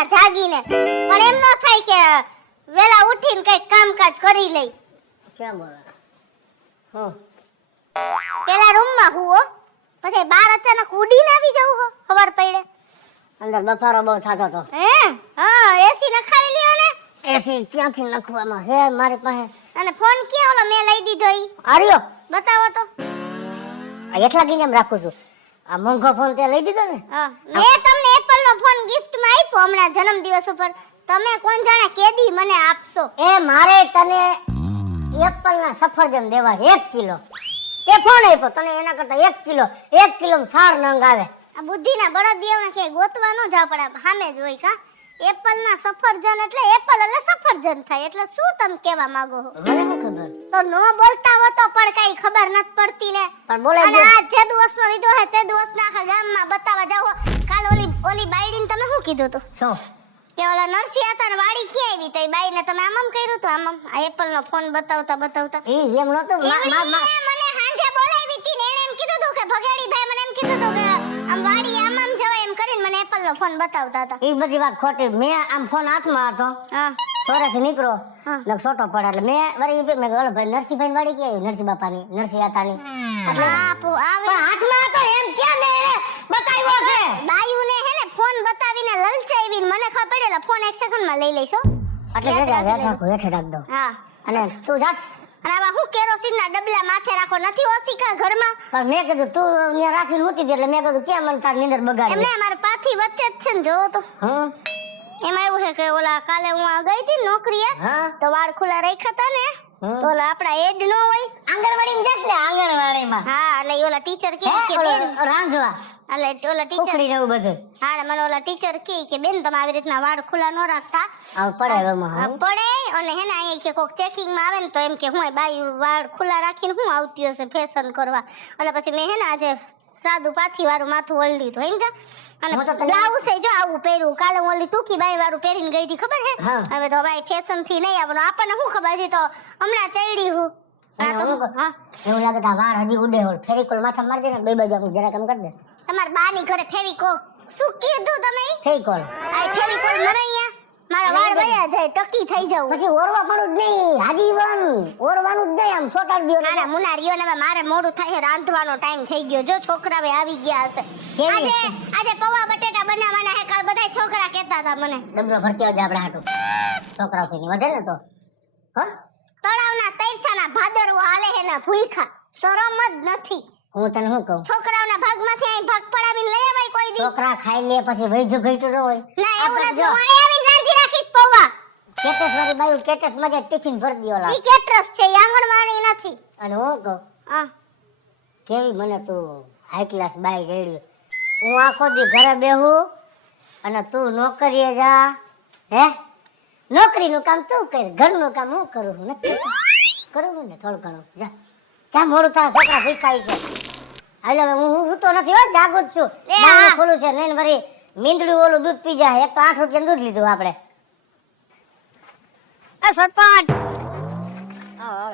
વેલા જાગીને, પણ એમ ન થાય કે વેલા ઉઠીને કઈક કામકાજ કરી લઈ. કેમ બોલે? હું પેલા રૂમમાં હુઓ, પછી બાર અચાનક ઉડીને આવી જાવ હો ખબર પડે. અંદર બફારો બહુ થતો હતો. હે હા, એસી નખાવી લ્યો ને. એસી ક્યાંથી લખવામાં હે મારી પાસે? અને ફોન ક્યાં ઓલો મેં લઈ દીધો ઈ આર્યો બતાવો તો. આ એટલા ગીને એમ રાખું છું. આ મોંઘો ફોન તે લઈ દીધો ને? હા, મેં તમને એપલ નો ફોન ગિફ્ટમાં આપ્યો હમણાં જન્મદિવસ ઉપર. તમે કોણ જાણે કેદી મને આપશો. એ મારે તને એપલના સફરજન દેવા 1 કિલો. તે ફોન આપ્યો તને, એના કરતા 1 કિલો સાર નંગ આવે. આ બુદ્ધિના બળદિયાઓને કે ગોતવા ન જાવ પડે, સામે જ હોય કા. એપલના સફરજન એટલે એપલ એટલે સફરજન થાય, એટલે શું તમે કહેવા માંગો છો? મને શું ખબર? તો નો બોલતા હો તો પણ કઈ ખબર નથી પડતી ને. પણ બોલે અને આ જે દિવસનો લીધો હે તે દિવસના આખા ગામમાં બતાવવા જાવ. કાલ ઓલી બાઈડીને તમે શું કીધું તું? શું? કે ઓલા નરસી હતા ને વાડી ક્યાં આવી તઈ બાઈને તમે આમ કર્યું તું, આમ આ એપલનો ફોન બતાવતા ઈ એમ નતો મને હાંજે બોલાવી હતી ને એને એમ કીધું તું કે ભગાડી ભાઈ મને એમ કીધું તું કે આમ વાડી આમ જવાય એમ કરીને મને એપલનો ફોન બતાવતા હતા. ઈ બધી વાત ખોટી. મેં આમ ફોન હાથમાં હતો, હા સોરેથી નીકળો ને છોટો પડે એટલે મેં વળી મેં ગયો ભાઈ નરસિંહભાઈ વાડી કે નરસિંહ બાપાની નરસિંહ આતાની આપો આવે હાથમાં હતો એમ કે મેં એને બતાવ્યો છે. બાયુને હે ને ફોન બતાવીને લલચાવીને મને ખબર પડે ફોન 1 સેકન્ડમાં લઈ લઈશો. એટલે હેઠે રાખ દો. હા અને તું જાસ. અને આમાં હું કેરોસીનના ડબલા માથે રાખો, નથી ઓસિકા ઘરમાં? પણ મેં કીધું તું ત્યાં રાખીને મૂકી દે એટલે મેં કીધું કેમ મને તાર નીંદર બગાડી. એમને અમારે પાથી વચ્ચે જ છે ને, જોવો તો. એમાં એવું છે કે ઓલા કાલે હું આ ગઈ હતી નોકરીએ તો વાળ ખુલ્લા રાખ્યા હતા ને, તો ઓલા આપડા એડ નો હોય આંગણવાડીમાં જશ ને આંગણવાડીમાં. હા, એટલે ઓલા ટીચર કે બેન રાંધવા એટલે ઓલા ટીચર ઉખડી રહેવું બધું. હા, મને ઓલા ટીચર કે બેન તમે આવી રીતના વાળ ખુલ્લા ન રાખતા. આવ પડે એમાં પડે. અને હે ને અહીંયા કે કોક ચેકિંગ માં આવે ને તો એમ કે હું બાઈ વાળ ખુલ્લા રાખીને હું આવતી હશે ફેશન કરવા. એટલે પછી મેં હે ને આજે સાદું પાથી વાળું માથું ઓળી લીધું સમજા. અને બ્લાઉઝ એ જો આવું પહેર્યું. કાલે હું ઓલી ટૂંકી બાઈ વાળું પહેરીને ગઈ હતી ખબર હે. હવે તો ભાઈ ફેશન થી નહીં આવવાનું, આપણને શું ખબર હજી તો હમણાં ચડી હું. એવું લાગે તો વાળ હજી ઉડે હોય ફેવિકોલ માથા મારી દે ને બે બાજુ આમ જરાક આમ કરી દે. તમાર બાની ઘરે ફેવિકોલ શું કીધું તમે? ફેવિકોલ આ ફેવિકોલ મને અહીંયા મારા વાળ વયા જાય ટકી થઈ જાવ. પછી ઓરવા પડું જ નહીં આજીવન ઓરવાનું જ નહીં, આમ સોટાડ દિયો. ના મુનારીઓ ને મારે મોડું થાય, રાંધવાનો ટાઈમ થઈ ગયો. જો છોકરાવે આવી ગયા હશે. આજે પૌવા બટેટા બનાવવાના હે, કાલ બધાય છોકરા કહેતા હતા મને. ડબલો ભરતી આવજે આપણે હાટું છોકરાઓ થી વધે ને તો. તળાવના તૈરસાના ભાદરવો હાલે હે ને ભૂખા શરમ જ નથી. હું તને શું કહું, છોકરાઓના ભાગમાંથી અહીં ભાગ પડાવીને લઈ આવાય કોઈ દી. છોકરા ખાઈ લે પછી વૈધું ઘટ્યું ન હોય. ના એવું નથી, હું આવીને રાંધી રાખીશ પૌવા. કેટેસ વાળી બાયું કેટેસ માં જે ટિફિન ભરી દિયો લા. ઈ કેટરસ છે, ઈ આંગણવાડી નથી. અને હું કહું કેવી મને તું હાઈ ક્લાસ બાઈ રેડી. હું આખો દી ઘરે બેહું અને તું નોકરીએ જા. હે નોકરીનું કામ તું કર, ઘરનું કામ હું કરું છું. નથી કરું ને થોડું ઘણું. જા જા મોડું થાય, છોકરા શીખાય છે. હાલે હું તો નથી હો, જાગું જ છું. બારણું ખુલ્લું છે ને વળી મીંદડું ઓલું દૂધ પી જાય. એક તો 8 રૂપિયાનું દૂધ લીધું આપણે. સરપંચ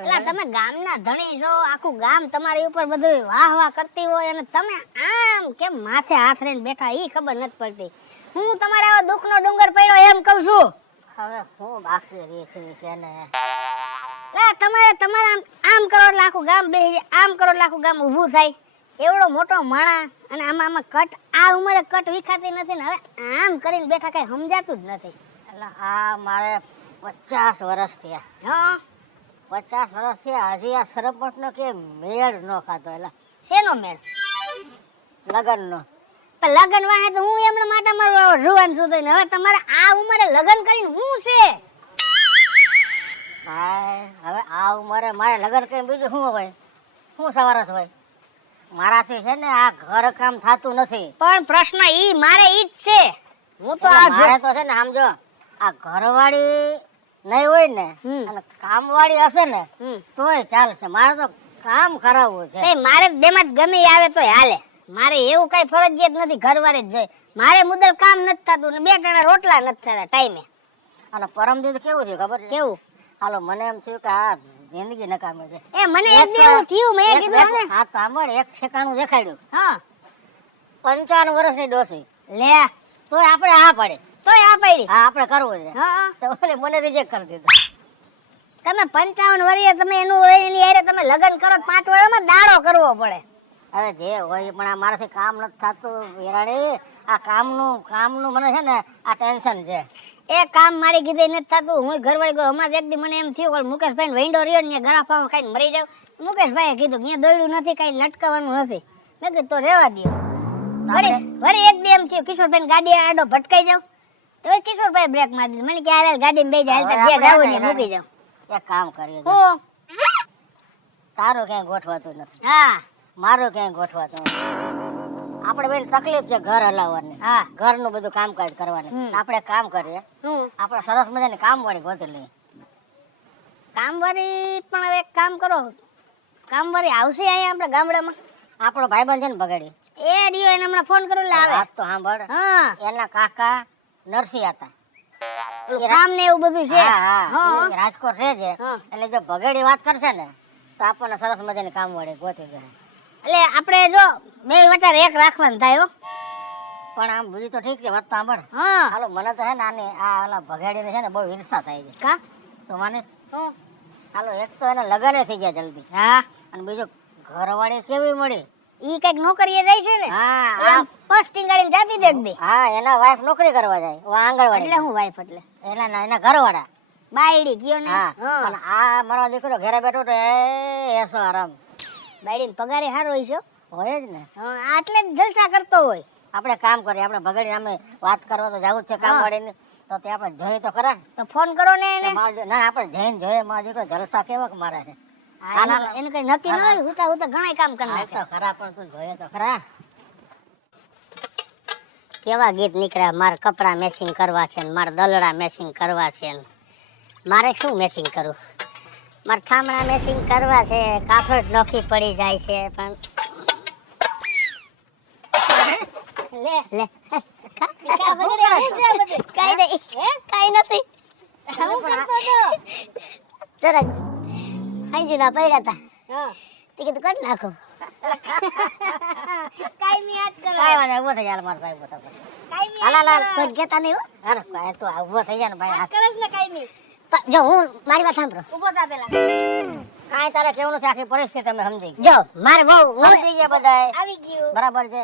એલા તમે ગામના ધણી છો, આખું ગામ તમારી ઉપર બધું વાહ વાહ કરતી હોય અને તમે આમ કેમ માથે હાથ રહીને બેઠા ઈ ખબર નથી પડતી. હું તમારા આવો દુઃખનો ડુંગર પડ્યો એમ કહું છું. હવે હું બાકી રહી છે ને તમારે આમ કરો એટલે આખું ગામ બેસી જાય, આમ કરો એટલે આખું ગામ ઊભું થાય. એવડો મોટો માણા અને આમાં કટ આ ઉંમરે કટ વિખાતી નથી ને હવે આમ કરીને બેઠા કઈ સમજાતું જ નથી. એટલે આ મારે 50 વર્ષ થયા. હા 50 વર્ષ થયા હજી આ સરપંચ નો કે મેળ નો ખાતો. એટલે શેનો મેળ? લગન નો. પણ લગન વાહે તો હું એમના માટે મારો જુવાન છું તો હવે તમારે આ ઉંમરે લગન કરીને હું છે? હવે આ ઉંમરે મારે લગન કરીને બીજું શું હોય, શું સવારત હોય? મારાથી છે ને આ ઘર કામ થાતું નથી. પણ પ્રશ્ન ઈ મારે ઈ જ છે. હું તો મારે તો છે ને સમજો આ ઘરવાળી નહીં હોય ને અને કામવાળી હશે ને તોય ચાલશે. મારે તો કામ કરાવવું છે. મારે બેમાં ગમે આવે તોય હાલે. મારે એવું કઈ ફરજિયાત નથી ઘરવાળી જ જોઈએ. મારે મુદલ કામ નથી થતું ને 2 ટાણા રોટલા નથી થતા ટાઈમે. અને પરમ દિવસ કેવું થયું ખબર છે? કેવું? હાલો મને એમ થયું કે આ જિંદગી નકામી છે. મને એક દી એવું થયું, મેં કીધું ને આ સાંભળ એક ઠેકાણું દેખાડ્યું. હા 55 વર્ષની ડોસી લે તોય આપણે આ પડે. તોય આ પડી. હા આપણે કરવું છે. હા તો ઓલે મને રિજેક્ટ કરી દીધું. તમે 55 વર્ષે તમે એનું એની હારે તમે લગ્ન કરો 5 વર્ષમાં દાડો કરવો પડે. હવે જે હોય પણ આ મારાથી કામ નથી થતું હિરાણી. આ કામનું મને છે ને આ ટેન્શન છે. એ કામ મારી કીધે નથી થતું. હું ઘરવાળી ગયો હમણાં એક દી મને એમ થયું કે મુકેશભાઈ વેંડો રહ્યો ને ઘણા પાવા ખાઈને મરી જાવ. મુકેશભાઈએ કીધું ત્યાં દોડ્યું નથી, કઈ લટકાવવાનું નથી. મેં કીધું તો રહેવા દો. વળી એક દી એમ થયું કિશોરભાઈ ગાડી આડો ભટકાઈ જાવ તો કિશોરભાઈ બ્રેક મારી દીધી. મને કે હાલ ગાડીમાં બેસી જાય, હાલતા જે જાવું ને મૂકી જાવ. એક કામ કરીએ જો. હું તારું ક્યાંય ગોઠવાતું નથી, હા મારું ક્યાંય ગોઠવાતું નથી. આપણે બેન તકલીફ છે ઘર હલાવવાની, હા ઘરનું બધું કામકાજ કરવાની. આપણે કામ કરીએ, હું આપણે સરસ મજાની કામવાળી ગોતી લઈએ. કામવાળી પણ હવે એક કામ કરો, કામવાળી આવશે અહીંયા આપણે ગામડામાં. આપણો ભાઈબંધ છે ને બગાડી, એ ડીઓ એને હમણાં ફોન કરું લાવે. વાત તો સાંભળ. હા એના કાકા નરસિંહ હતા. કામ ને એવું બધું છે. હા, હા. એ રાજકોટ રહે છે. હા. એટલે જો બગાડી વાત કરશે ને તો આપણને સરસ મજાની કામવાળી ગોતી દે. એટલે આપણે જો બે વચાર એક રાખવાનું થાય હો. પણ આમ બીજું તો ઠીક છે, વાત તો સાંભળ. હા હાલો મને તો છે ને આને આ ઓલા બગાડીને છે ને બહુ ઈર્ષા થાય છે. કા તો માને હું હાલો એક તો એના લગને થઈ ગયા જલ્દી, હા અને બીજું ઘરવાળી કેવી મળી. ઈ કઈક નોકરીએ જાય છે ને. હા આમ પોસ્ટિંગ ગાડીને જાતી દેખ દે. હા એના વાઈફ નોકરી કરવા જાય, ઓ આંગણવાડી. એટલે હું વાઈફ એટલે એના ઘરવાળા. બાયડી કયો ને. હા હા પણ આ મારો દીકરો ઘરે બેઠો તો એસો આરામ બાયડીને પગારે સારો હોય છે. હોય જ ને. હા આટલે જ જલસા કરતો હોય. આપણે કામ કરીએ, આપણે બગાડી અમે વાત કરવા તો જવું જ છે કામવાળીને. તો તે આપણે જોઈએ તો ખરા. તો ફોન કરો ને એને. ના આપણે જઈને જોઈએ મારો દીકરો જલસા કેવા મારે છે. એનું કઈ નક્કી ન હોય. હુતા હુતા ઘણા કામ કરી હા નાખે. તો ખરા, પણ તું જોઈએ તો ખરા. કેવા ગીત નીકળ્યા. મારે કપડા મેચિંગ કરવા છે ને મારે દલડા મેચિંગ કરવા છે ને મારે શું મેચિંગ કરું. મારે ઠામડા મેચિંગ કરવા છે. કાફડ નોખી પડી જાય છે પણ લે લે કઈ નહીં, કઈ નથી. જરાક હાંજુના પડ્યા હતા તે કીધું કાઢ નાખો. કાયમી યાદ કરો. કાંઈ વાંધો નહીં, ઊભો થઈ જા મારો ભાઈ, ઊભો થઈ. કાયમી હાલા, યાદ હાલા, કરો. કોઈ કહેતા નહીં હો. અરે ભાઈ તું ઊભો થઈ જા ને ભાઈ. વાત કરે છે ને કાયમી. જો હું મારી વાત સાંભળો. ઊભો થા પેલા. કાંઈ તારે કેવું નથી, આખી પરિસ્થિતિ અમે સમજી ગયા. જો મારે બહુ સમજી ગયા બધાય. આવી ગયું. બરાબર છે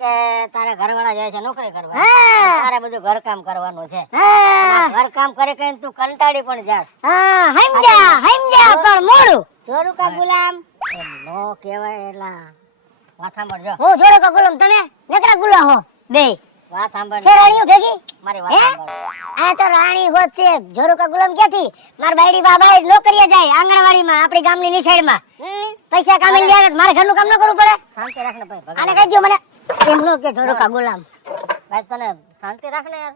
કે તારે ઘરવાળા જાય છે નોકરી કરવા, હા તારે બધું ઘરકામ કરવાનું છે. હા ઘરકામ કરી કઈ તું કંટાળી પણ જાસ. હા સમજ્યા પણ મોડું. જોરું કા ગુલામ. નો કહેવાય એલા. વાત સાંભળજો, હું જોરું કા ગુલામ, તમે નકરા ગુલા હો બે. વાત સાંભળ. છે રાણીઓ ભેગી. મારી વાત હે? સાંભળ. આ તો રાણી હોત છે. જોરું કા ગુલામ ક્યાંથી? માર બાયડી બાબા નોકરીએ જાય આંગણવાડીમાં આપણી ગામની નિશાળમાં. પૈસા કામે લે આવે મારે ઘરનું કામ ન કરવું પડે. શાંતિ રાખ ને ભાઈ. આને કહી દો મને એમનો કે જોરું કા ગુલામ. ભાઈ તને શાંતિ રાખ ને યાર.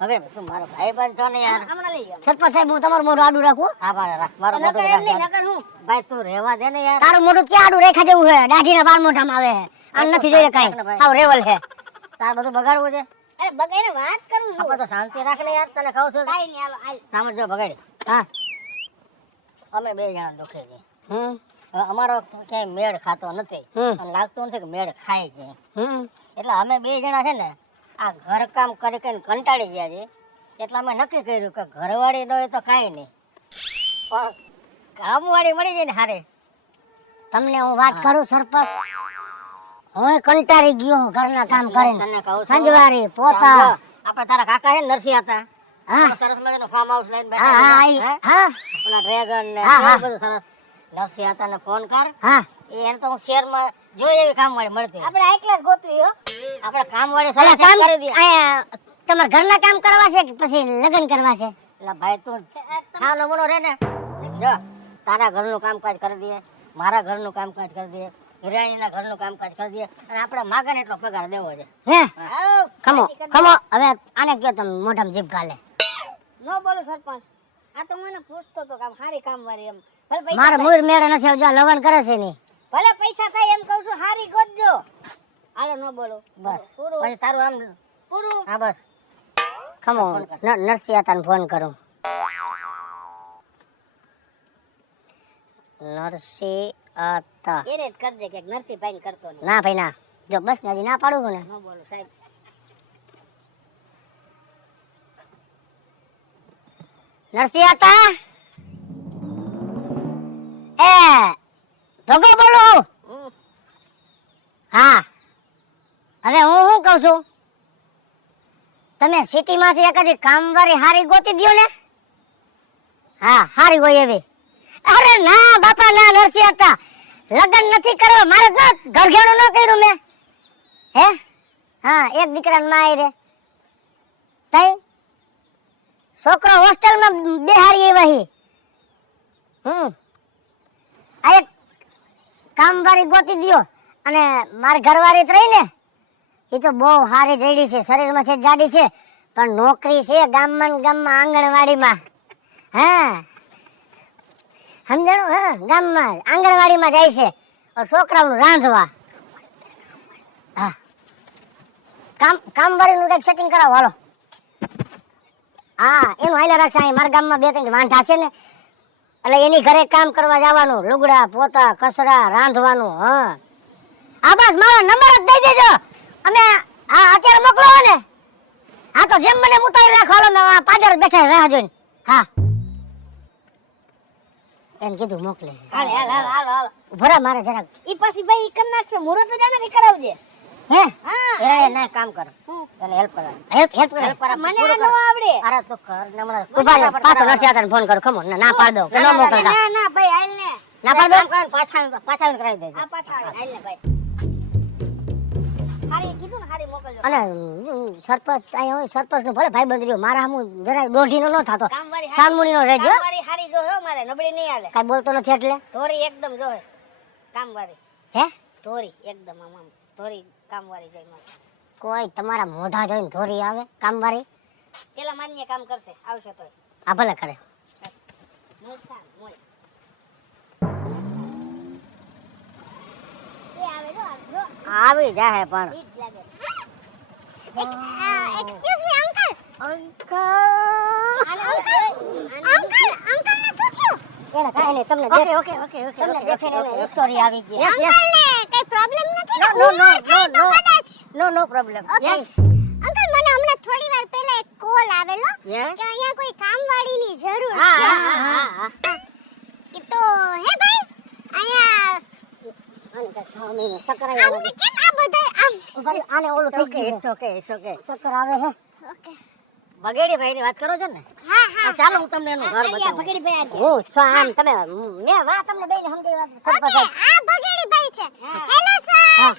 હવે તું મારો ભાઈ બન છો ને યાર. હમણાં લઈ જાઓ. સરપંચ સાહેબ હું તમારું મોઢું આડું રાખું. આભાર રાખ, મારો મોઢું નકર એમ નહીં, રાખ. નકર હું. ભાઈ તું રહેવા દે ને યાર. તારું મોઢું ક્યાં આડું રેખા જેવું છે? દાઢીના વાળ મોઢામાં આવે છે. આમ નથી જોઈ કાંઈ. હાવ રેવલ છે. તાર બધું બગાડવું છે. અરે બગાઈને વાત કરું છું. આપણે તો શાંતિ રાખ ને યાર, તને કહું છું. કાઈ નહીં, હાલો, હાલ. સાંભળજો બગાડી. હા અમે બે જણા દુખે છે. હમ હવે અમારો ક્યાંય મેળ ખાતો નથી, હમ. અને લાગતું નથી કે મેળ ખાય છે. હમ એટલે અમે બે જણા છે ને આ ઘરકામ કરી કરીને કંટાળી ગયા છે. એટલે અમે નક્કી કર્યું કે ઘરવાળી ન હોય તો કાંઈ નહીં, પણ કામવાળી મળી જાય ને હારે. તમને હું વાત કરું સરપંચ, હું કંટાળી ગયો છું ઘરના કામ કરીને. તને કહું છું. સંજવારી જો, પોતા. આપણે તારા કાકા છે ને નરસિંહ હતા, હા સરસ મજાનું ફાર્મ હાઉસ લઈને હા બેઠા હા છે. હે? હા પેલા ડ્રેગન ને હા, હા. એવું બધું સરસ. નરસિંહ હતા ને ફોન કર. હા એને તો હું શહેરમાં જોઈ એવી કામવાળી મળતી. આપણે હાઈ ક્લાસ ગોતવી હો. આપણે કામવાળી એટલે સરસ કામ કરી દઈએ. આયા તમારા ઘરના કામ કરવા છે કે પછી લગ્ન કરવા છે? એટલે ભાઈ તું ખાવ નમૂનો રે ને. જો તારા ઘરનું કામકાજ કરી દઈએ, મારા ઘરનું કામકાજ કરી દઈએ, હિરાણીના ઘરનું કામકાજ કરી દઈએ, અને આપણે માગે ને એટલો પગાર દેવો છે. હે આવો. ખમો ખમો હવે આને કયો તમે મોઢામાં જીભ ગાલે. નો બોલું સરપંચ. આ તો મને પૂછતો તો કામ હારી કામ વાળી એમ. ભલે પૈસા મારે મૂળ મેળે નથી આવજો, આ લવણ કરે છે ની. ભલે પૈસા થાય એમ કહું છું, હારી ગોતજો. હાલો નો બોલો. બસ પૂરું પછી તારું આમ. પૂરું. હા બસ. ખમો નરસિંહ હતાને ફોન કરું. નરસિંહ હતા. એને જ કરજે કે નરસિંહભાઈ કરતો નહીં. ના ભાઈ ના, જો બસ ને હજી ના પાડું છું ને. નો બોલું સાહેબ. નરસિંહ હતા એ ભગો બોલું. હા હવે હું શું કહું છું, તમે સિટીમાંથી એકાદી કામવાળી હારી ગોતી દ્યો ને. હા હારી હોય એવી. અરે ના બાપા ના નરસિંહ હતા, લગ્ન નથી કરવા મારે તો ઘરઘેણું ન કર્યું મેં. હે હા એક દીકરાને માં રે તઈ છોકરો હોસ્ટેલમાં બેહારી એવા. આ એક કામવાળી ગોતી દ્યો. અને મારી ઘરવાળી જ રહી ને એ તો બહુ હારી જડી છે, શરીરમાં છે જાડી છે, પણ નોકરી છે ગામમાં ને ગામમાં આંગણવાડીમાં. હા સમજણું. હા ગામમાં આંગણવાડીમાં જાય છે છોકરાઓનું રાંધવા. હા કામવાળીનું કંઈક સેટિંગ કરાવો હાલો. હા એનું હાલ્યા રાખશે. અહીં મારા ગામમાં 2-3 વાંઢા છે ને, એટલે એની ઘરે કામ કરવા જવાનું, લુગડા પોતા કચરા રાંધવાનું. હા હા બસ મારો નંબર જ દઈ દેજો. અમે હા અત્યારે મોકલો ને. હા તો જેમ મને ઉતારી રાખો હાલો, મેં પાદર બેઠા રાહ જોઈને. હા એમ કીધું મોકલે. હાલે હાલ હાલ હાલ હાલ. ભરા મારે જરાક ઈ પછી ભાઈ ઈ કરી નાખશે, મુહૂર્ત જ આને કરાવજે. હે હા એ ના કામ કર. એને હેલ્પ કર. હેલ્પ કર. મને આ નો આવડે. અરે તો કર નમળા ઉભા રહે. પાછો નરસિંહ આતાને ફોન કર. ખમો ના પાડ દો કે ન મોકલતા. ના ના ભાઈ હાલ ને. ના પાડ દો. પાછા કરાવી દેજો. આ પાછા હાલ ને ભાઈ. હારી કીધું ને હારી મોકલજો. અને સરપંચ અહીંયા હોય, સરપંચનો ભલે ભાઈબંધ રહ્યો, મારા હામું જરાય દોઢીનો ન થાતો. સાનમુનીનો રહેજો. કામવાળી હારી જો હો મારે, નબળી નહીં હાલે. કાઈ બોલતો નથી એટલે. ધોરી એકદમ જોહે કામવાળી. હે ધોરી એકદમ આમ ધોરી કામવાળી જોઈ મારે. કોઈ તમારા મોઢા જોઈને ધોરી આવે કામવાળી? પેલા માન્ય કામ કરશે, આવશે તોય. આ ભલે કરે. Mall Tham, mall. એ આવે જો. આવી જાહે પણ ઈ જ લાગે. Excuse me uncle. અંકલ આને અંકલ ને શું થયું? એને કાઈ નહીં તમને ઓકે ઓકે ઓકે ઓકે તમને દેખાઈને સ્ટોરી આવી ગઈ. અંકલ ને કઈ પ્રોબ્લેમ નથી ને? No, no, ઉંમર થાય no, તો no. કદાચ. નો પ્રોબ્લેમ. Okay. અંકલ મને હમણાં થોડી વાર પહેલા એક કોલ આવેલો Yes. કે અહીંયા કોઈ કામવાળીની જરૂર હા છે. હા હા. કે તો હે ભાઈ અહીંયા આને કાંઈ ખાવા નહીં, શક્કર આ આવે. મને કેમ આ બધા આમ ઉભા આને ઓલું થઈ ઓકે ગયું. It's okay it's okay. શક્કર આવે હે. ઓકે બગેડી ભાઈ ની વાત કરો છો ને? હા હા ચાલો હું તમને એનું ઘર અહીંયા બતાવું. ભગડી ભાઈ આ હું છો આમ તમે મેં વાત તમને બેને સમજાવી વાત સરપંચ ઓકે સાહેબ. આ ભગડી ભાઈ છે. Hello sir. હા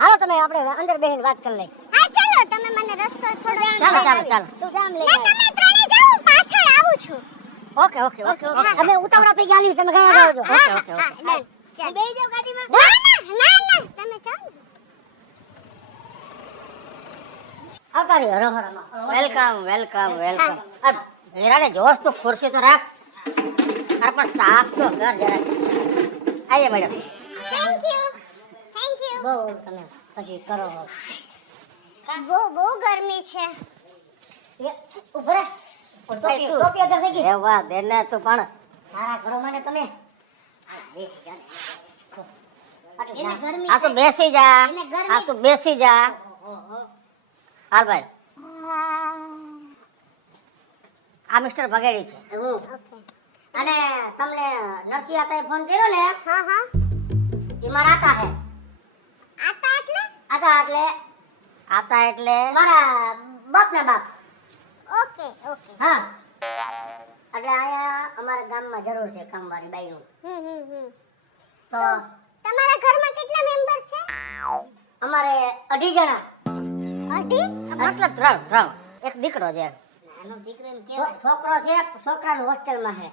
હાલો તમે આપણે અંદર બેસીને વાત કરી લઈ. હા ચાલો તમે મને રસ્તો થોડો ચાલો ચાલો ચાલો. તું જામ લે. ના તમે ત્રણે જાઓ હું પાછળ આવું છું. Okay okay okay okay. અમે ઉતાવળા પી ગયા તમે ગયા આવજો. હા ઓકે, હા ઓકે. ડન. ચાલ બેહી જાવ ગાડીમાં. ના તમે ચાલો. આવતા રહ્યો હરોહરામાં. Welcome welcome welcome. હેરાને જોશ તો ખુરશી તો રાખ. અરે પણ સાફ તો કર જરા. આઈએ મેડમ. થેન્ક યુ બહુ તમે પછી કરો. બહુ ગરમી છે. ઉભો રહે. ટોપી ટોપી અધર થઈ ગઈ. એ વાહ દેને તો પણ સારા ઘરો મને તમે એને ગરમી આ તો બેસી જા. એને ગરમી- આ તો બેસી જા. હાલ ભાઈ આ મિસ્ટર બગેડી છે. અને તમને નરસિંહ આતાએ ફોન કર્યો ને હા હા એ મારા આતા હે. આતા એટલે આતા એટલે આતા એટલે મારા બાપના બાપ. ઓકે ઓકે હા એટલે અહીંયા અમારા ગામમાં જરૂર છે કામવાળી બાઈનું. તો તમારા ઘરમાં કેટલા મેમ્બર છે? અમારે 2 જણા. 2 મતલબ 3 એક દીકરો છે. નાનો દીકરો એમ છોકરો છે, છોકરાનું હોસ્ટેલમાં છે.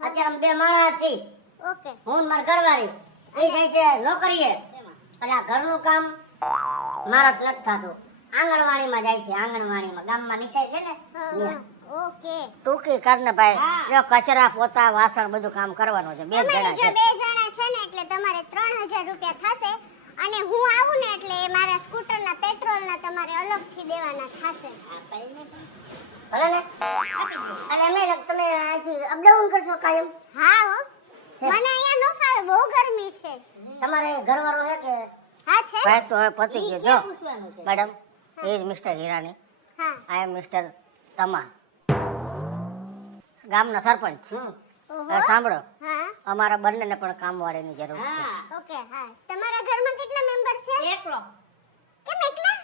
અત્યારે અમે 2 માણસ છીએ. ઓકે હું ને મારી ઘરવાળી એ જાય છે નોકરીએ. એટલે આ ઘરનું કામ મારા જ નથી થતું. આંગણવાડીમાં જાય છે. આંગણવાડીમાં ગામમાં નિશાળ છે ને ત્યાં. ઓકે ટૂંકી કરને ભાઈ જો કચરા પોતા વાસણ બધું કામ કરવાનું છે. 2 તમારે જણા જો છે. 2 જણા છે ને એટલે તમારે 3000 રૂપિયા થશે અને હું આવું ને એટલે મારા સ્કૂટરના પેટ્રોલના તમારે અલગથી દેવાના થશે. ભલે ને અને અમે તમે અહીંથી અપડાઉન કરશો કાયમ? હા હો છે. મને અહીંયા ન ફાવે બહુ ગરમી છે. તમારે ઘરવાળો છે કે હા છે ભાઈ તો હવે પતી ઈ ગયો ક્યાં જો પૂછવાનું છે? મેડમ એ જ મિસ્ટર હિરાની. હા આઈ એમ મિસ્ટર તમા. ગામનો સરપંચ. હમ હવે સાંભળો, હા અમારા બંનેને પણ કામવાળીની જરૂર છે. ઓકે હા તમારા ઘરમાં કેટલા મેમ્બર છે એકલો કેમ એકલા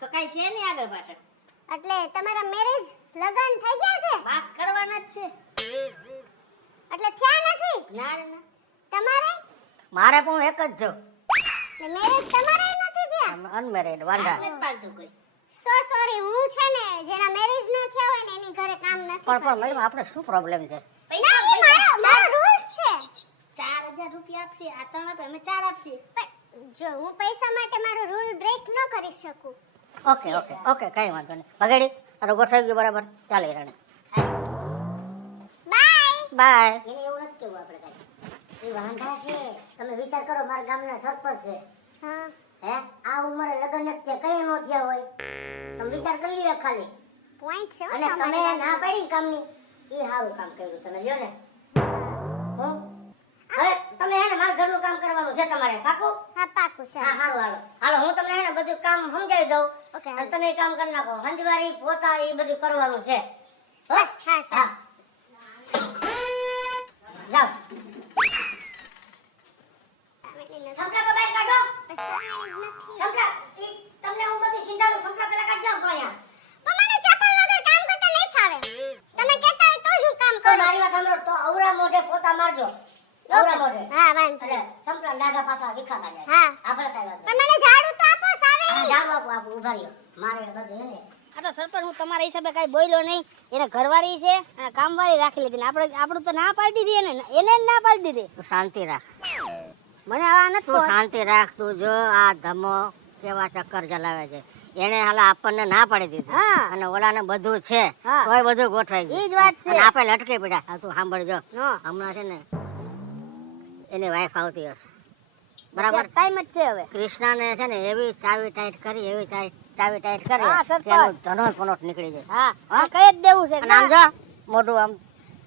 તો કઈ છે નહીં આગળ પાછળ. એટલે તમારા મેરેજ લગન થઈ ગયા છે વાત કરવાના જ છે. એટલે થયા નથી ના રે ના. તમારે મારે પણ એક જ જો, મેરેજ તમારે નથી થયા અનમેરિડ વાંઢા. સો સોરી હું છે ને જેના મેરેજ ન થયા હોય ને એની ઘરે કામ નથી પણ મેડમ આપણે શું પ્રોબ્લેમ છે? ના, એ મારો રૂલ્સ છે 4000 રૂપિયા આપશે, આ 3 આપે અમે 4 આપશે. પણ જો હું પૈસા માટે મારો રૂલ બ્રેક ન કરી શકું ઓકે ઓકે ઓકે, કઈ વાંધો નહીં. ભગેડી તારો ગોઠવાઈ ગયો બરાબર. ચાલે રણે. Bye bye. એને એવું નથી કેવું આપણે કઈ એ વાંઢા છે. તમે વિચાર કરો મારા ગામના સરપંચ છે હા હે આ ઉંમરે લગ્ન નથી થયા કઈ નો થયા હોય તમે વિચાર કરી લ્યો ખાલી પોઈન્ટ છે હો અને તમે તમારી ના પાડી ને કામની એ સારું કામ કર્યું તમે લ્યો ને હું હવે તમે હે ને મારા ઘરનું કામ કરવાનું છે તમારે પાકું હા પાકું હા ચાલો સારું હાલો હાલો હું તમને હે ને બધું કામ સમજાવી દઉં ઓકે અને તમે એ કામ કરી નાખો હંજવારી પોતા એ બધું કરવાનું છે હો હા ચાલો જાઓ સંપલા તો બહાર કાઢો સંપલા ઈ તમને હું બધી સિંધાલું સંપલા પેલા કાઢ નાખો અહીંયા પણ મને ચપ્પલ વગર કામ કરતા નહીં ફાવે તમે કહેતા હોય તો જ હું કામ તો કરું મારી વાત સાંભળો તો અવરા મોઢે પોતા મારજો અવરા મોઢે હા વાંધો અરે સંપલા ડાઘા પાછા વિખાતા જાય હા આપણે કઈ વાત પણ મને ઝાડુ તો આપો સાવે નહીં જાવ આપો ઉભા રહ્યો મારે બધું હે ને આ તો સરપંચ હું તમારા હિસાબે કઈ બોલ્યો નહીં. એને ઘરવાળી છે અને કામવાળી રાખી લીધી ને આપણું તો ના પાડી દીધી એને જ ના પાડી દીધી. તું શાંતિ રાખ. મને આવા નથી. તું શાંતિ રાખ. તું જો આ ધમો કેવા ચક્કર ચલાવે છે. એને હાલા આપણને ના પાડી દીધી. હા. અને ઓલાને બધું છે હા. તોય બધું ગોઠવાઈ ગયું. ઈ જ વાત છે. અને આપણે લટકી પડ્યા. આ તું સાંભળજો. હા. હમણાં છે ને એની વાઈફ આવતી હશે બરાબર. ટાઈમ જ છે હવે. કૃષ્ણાને છે ને એવી ચાવી ટાઈટ કરી એવી ચાવી ટાઈટ કરી હા, સરપંચ. કે એનો ધનોત પનોત નીકળી જાય. હા હા? કઈ જ દેવું છે અને આમ જો મોઢું આમ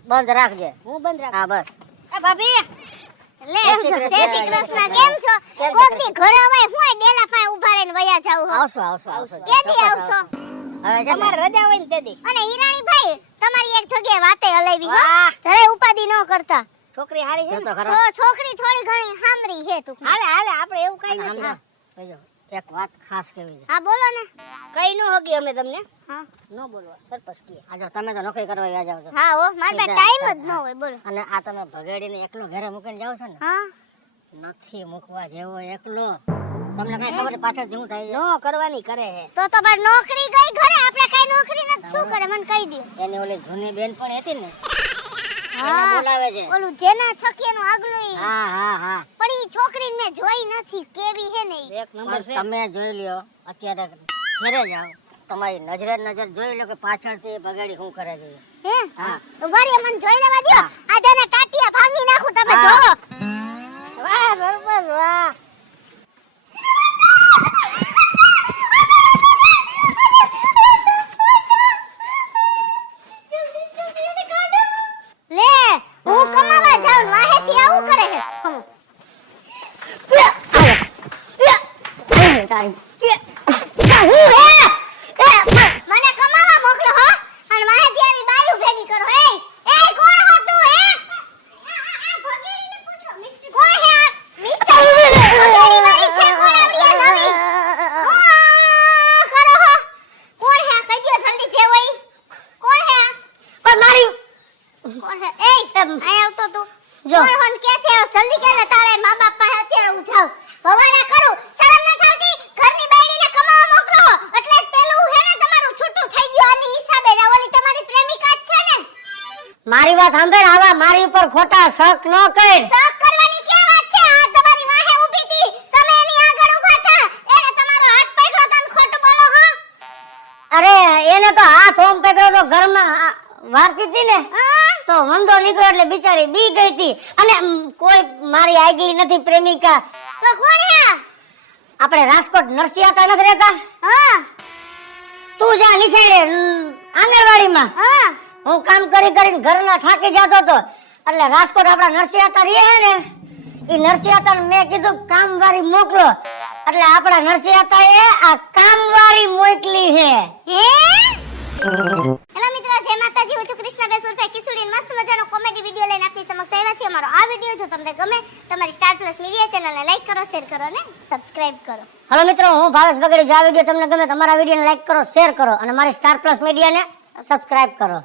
બંધ રાખજે. હું બંધ રાખ. હા બસ. એ ભાભી લે જય શ્રી કૃષ્ણ. જય શ્રી કૃષ્ણ કેમ છો કોકની ઘરે હોય હું ડેલા પાસે ઊભા રહીને વયા જાવ હો આવશો આવશો આવશો. કેદી આવશો હવે છે ને, તમારે રજા હોય ને તેદી અને હિરાણી ભાઈ તમારી એક જગ્યાએ વાતે હલાવી હો વાહ. જરે ઉપાધિ ન કરતા છોકરી હારી છે જો ને. તો તો ખરા. છોકરી થોડી ઘણી હામરી હે તું હાલે હાલે આપણે એવું કઈ અને આમ નથી. જો, જોજો, એક વાત ખાસ કહેવી છે. હા બોલો ને કઈ ન હોગી અમે તમને હા ન બોલવા સરપંચ કહે. આ જો તમે તો નોકરી કરવા યાદ આવજો. હા હો મારી પાસે ટાઈમ જ ન હોય બોલો અને આ તમે ભગાડીને એકલો ઘરે મૂકીને જાવ છો ને, હા નથી મૂકવા જેવો એકલો. તમને કઈ ખબર પાછળથી શું થાય છે? ન કરવાની કરે હે. તો ભાઈ નોકરી ગઈ ઘરે આપણે કઈ નોકરી નથી શું કરે મને કહી દો એની ઓલી જૂની બેન પણ હતી ને એને હા બોલાવે છે. ઓલું જેના થકી એનું આગલું ઈ. હા હા હા. પણ ઈ છોકરીને મેં જોઈ નથી કેવી હે ને ઈ. એક નંબર પણ છે. તમે જોઈ લ્યો અત્યારે ઘરે જાઓ તમારી નજરે નજર જોઈ લો કે પાછળથી ભગાડી શું કરે છે. હે હા. તો વારી મને જોઈ લેવા દ્યો હા. આ જેના ટાટિયા ભાંગી નાખું તમે હા. જોવો વાહ સરપંચ વાહ. લે હું કમાવા જાઉં વાહેથી આવું કરે છે મને કમાવા મોકલો હો અને વાહેથી આવી બાયું ભેગી કરો એ કોણ હો તું હે આ ભગેડીને પૂછો મિસ્ટર કોણ હે આ મિસ્ટર ભગેડી મારી છે કોણ આવી આ નવી કરો હો કોણ હે કઈ દો જલ્દી જે હોય કોણ હે પણ મારી કોણ હે એ આય આવતો તું જો. કોણ હોન કે છે જલ્દી કે ને તારા મા બાપ પાસે અત્યારે હું જાઉં ભવાડા કરું શરમ ન થાતી ઘરની બાયડીને કમાવા મોકલો એટલે જ પેલું હે ને તમારું છૂટું થઈ ગયું આની હિસાબે જ. આ ઓલી તમારી પ્રેમિકા જ છે ને મારી વાત સાંભળ આવા મારી ઉપર ખોટા શક ન કર શોખ કરવાની ક્યાં વાત છે આ તમારી વાહે ઊભી હતી તમે એની આગળ ઊભા હતા એને તમારો હાથ પકડ્યો તો ને ખોટું બોલો હો અરે એને તો હાથ ઓમ પકડ્યો તો ઘરમાં વારતી હતી ને હા તો વંદો નીકળ્યો એટલે બિચારી બી ગઈ હતી અને કોઈ મારી આગલી નથી પ્રેમિકા તો કોણ હે આ? આપણે રાજકોટ નરસિંહાતા નથી રહેતા હા તું જા નિસાડે આંગણવાડીમાં હા હું કામ કરી કરીને ઘરના થાકી જતો હતો એટલે રાજકોટ આપણા નરસિંહાતા રહે છે ને એ નરસિંહાતા મેં કીધું કામવાળી મોકલો એટલે આપણા નરસિંહાતાએ આ કામવાળી મોકલી છે હે હેલો મિત્રો જય માતાજી હું છું કૃષ્ણા બેસુર પે કિસુડીન તમારી સ્ટાર પ્લસ મીડિયા ચેનલને લાઈક કરો, શેર કરો ને સબસ્ક્રાઇબ કરો. હાલો મિત્રો, હું ભાવેશ બગડી. જો આ વિડીયો તમને ગમે તો અમારા વિડીયોને લાઈક કરો, શેર કરો અને મારી સ્ટાર પ્લસ મીડિયાને સબસ્ક્રાઇબ કરો.